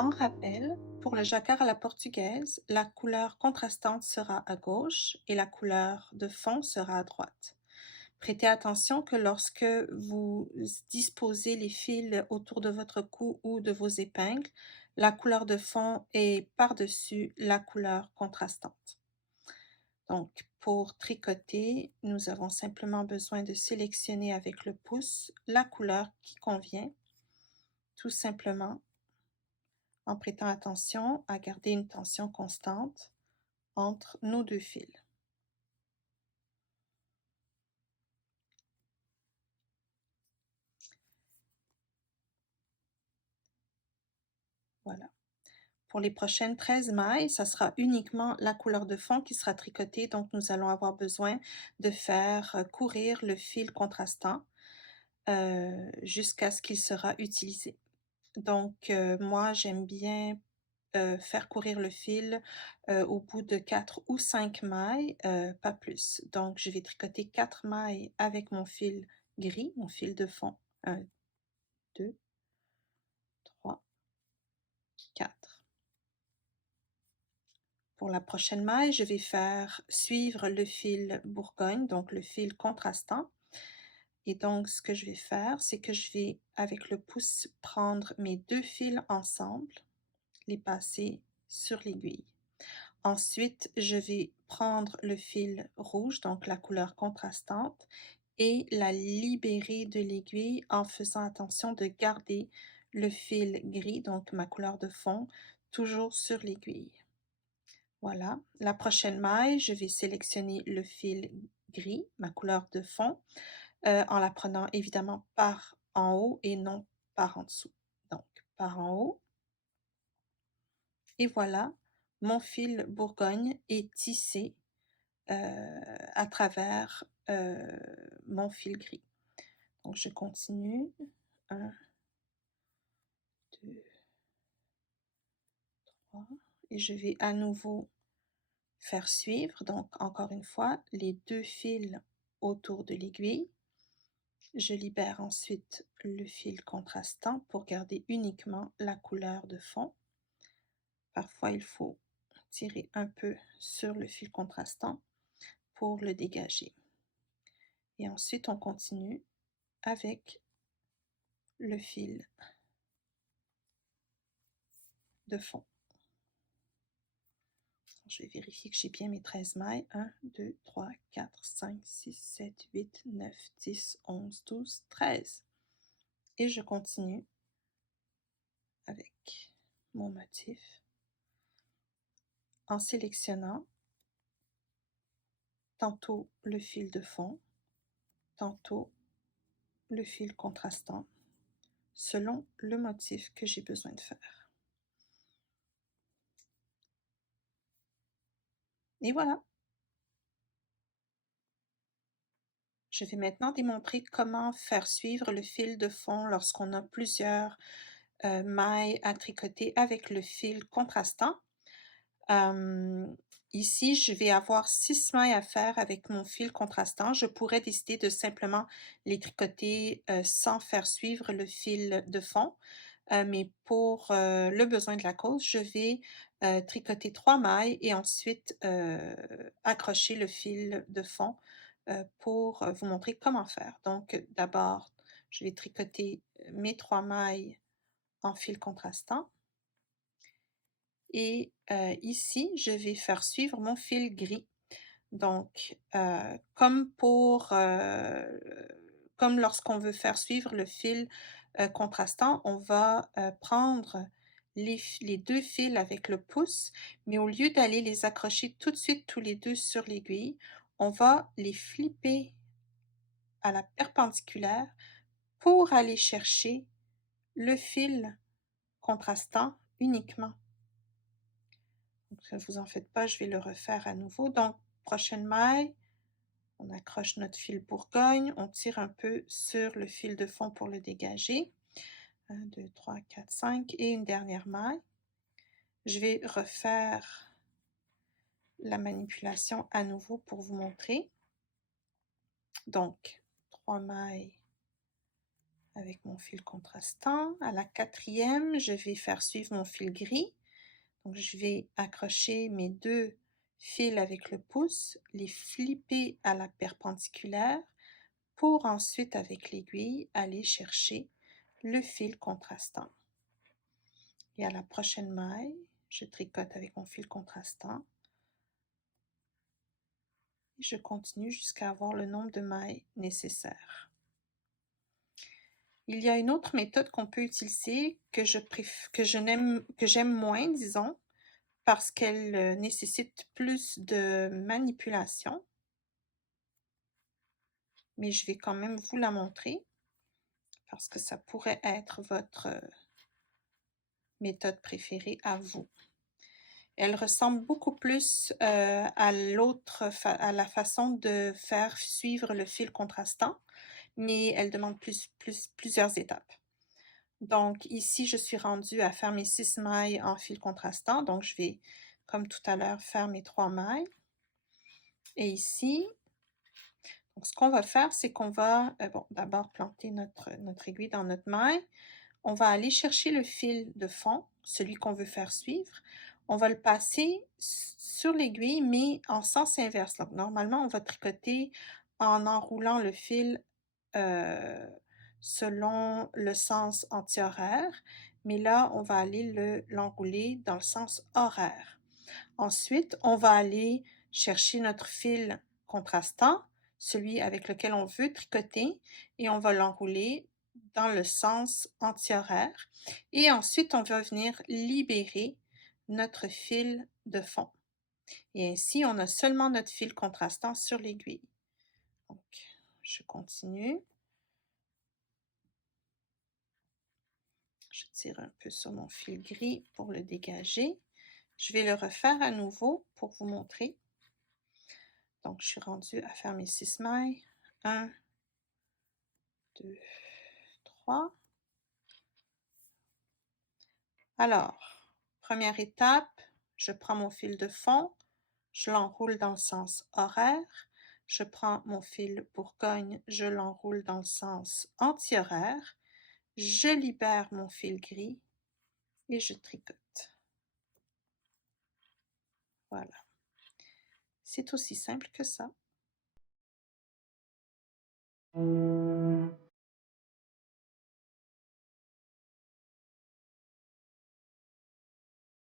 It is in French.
En rappel, pour le jacquard à la portugaise, la couleur contrastante sera à gauche et la couleur de fond sera à droite. Prêtez attention que lorsque vous disposez les fils autour de votre cou ou de vos épingles, la couleur de fond est par-dessus la couleur contrastante. Donc, pour tricoter, nous avons simplement besoin de sélectionner avec le pouce la couleur qui convient, tout simplement en prêtant attention à garder une tension constante entre nos deux fils. Voilà. Pour les prochaines 13 mailles, ça sera uniquement la couleur de fond qui sera tricotée, donc nous allons avoir besoin de faire courir le fil contrastant jusqu'à ce qu'il sera utilisé. Donc, moi, j'aime bien faire courir le fil au bout de 4 ou 5 mailles, pas plus. Donc, je vais tricoter 4 mailles avec mon fil gris, mon fil de fond. 1, 2, 3, 4. Pour la prochaine maille, je vais faire suivre le fil bourgogne, donc le fil contrastant. Et donc, ce que je vais faire, c'est que je vais, avec le pouce, prendre mes deux fils ensemble, les passer sur l'aiguille. Ensuite, je vais prendre le fil rouge, donc la couleur contrastante, et la libérer de l'aiguille en faisant attention de garder le fil gris, donc ma couleur de fond, toujours sur l'aiguille. Voilà, la prochaine maille, je vais sélectionner le fil gris, ma couleur de fond, en la prenant évidemment par en haut et non par en dessous. Donc, par en haut. Et voilà, mon fil bourgogne est tissé à travers mon fil gris. Donc, je continue. 1, 2, 3. Et je vais à nouveau faire suivre, donc encore une fois, les deux fils autour de l'aiguille. Je libère ensuite le fil contrastant pour garder uniquement la couleur de fond. Parfois, il faut tirer un peu sur le fil contrastant pour le dégager. Et ensuite, on continue avec le fil de fond. Je vais vérifier que j'ai bien mes 13 mailles. 1, 2, 3, 4, 5, 6, 7, 8, 9, 10, 11, 12, 13. Et je continue avec mon motif en sélectionnant tantôt le fil de fond, tantôt le fil contrastant, selon le motif que j'ai besoin de faire. Et voilà. Je vais maintenant démontrer comment faire suivre le fil de fond lorsqu'on a plusieurs mailles à tricoter avec le fil contrastant. Ici, je vais avoir 6 mailles à faire avec mon fil contrastant. Je pourrais décider de simplement les tricoter sans faire suivre le fil de fond. Mais pour le besoin de la cause, je vais tricoter 3 mailles et ensuite accrocher le fil de fond pour vous montrer comment faire. Donc, d'abord, je vais tricoter mes 3 mailles en fil contrastant. Et ici, je vais faire suivre mon fil gris. Donc, comme lorsqu'on veut faire suivre le fil contrastant, on va prendre les deux fils avec le pouce, mais au lieu d'aller les accrocher tout de suite tous les deux sur l'aiguille, on va les flipper à la perpendiculaire pour aller chercher le fil contrastant uniquement. Donc, ne vous en faites pas, je vais le refaire à nouveau. Donc, prochaine maille, on accroche notre fil bourgogne, on tire un peu sur le fil de fond pour le dégager. 1, 2, 3, 4, 5 et une dernière maille. Je vais refaire la manipulation à nouveau pour vous montrer. Donc, 3 mailles avec mon fil contrastant. À la quatrième, je vais faire suivre mon fil gris. Donc, je vais accrocher mes deux fils avec le pouce, les flipper à la perpendiculaire pour ensuite, avec l'aiguille, aller chercher le fil contrastant. Et à la prochaine maille, je tricote avec mon fil contrastant. Et je continue jusqu'à avoir le nombre de mailles nécessaires. Il y a une autre méthode qu'on peut utiliser que j'aime moins, disons, parce qu'elle nécessite plus de manipulation. Mais je vais quand même vous la montrer parce que ça pourrait être votre méthode préférée à vous. Elle ressemble beaucoup plus à la façon de faire suivre le fil contrastant, mais elle demande plusieurs étapes. Donc ici, je suis rendue à faire mes 6 mailles en fil contrastant, donc je vais, comme tout à l'heure, faire mes 3 mailles. Et ici, donc ce qu'on va faire, c'est qu'on va d'abord planter notre aiguille dans notre maille. On va aller chercher le fil de fond, celui qu'on veut faire suivre. On va le passer sur l'aiguille, mais en sens inverse. Donc, normalement, on va tricoter en enroulant le fil selon le sens anti-horaire, mais là, on va aller l'enrouler dans le sens horaire. Ensuite, on va aller chercher notre fil contrastant, celui avec lequel on veut tricoter, et on va l'enrouler dans le sens anti-horaire. Et ensuite, on va venir libérer notre fil de fond. Et ainsi, on a seulement notre fil contrastant sur l'aiguille. Donc, je continue. Je tire un peu sur mon fil gris pour le dégager. Je vais le refaire à nouveau pour vous montrer. Donc, je suis rendue à faire mes 6 mailles. 1, 2, 3. Alors, première étape, je prends mon fil de fond, je l'enroule dans le sens horaire. Je prends mon fil bourgogne, je l'enroule dans le sens anti-horaire. Je libère mon fil gris et je tricote. Voilà. C'est aussi simple que ça.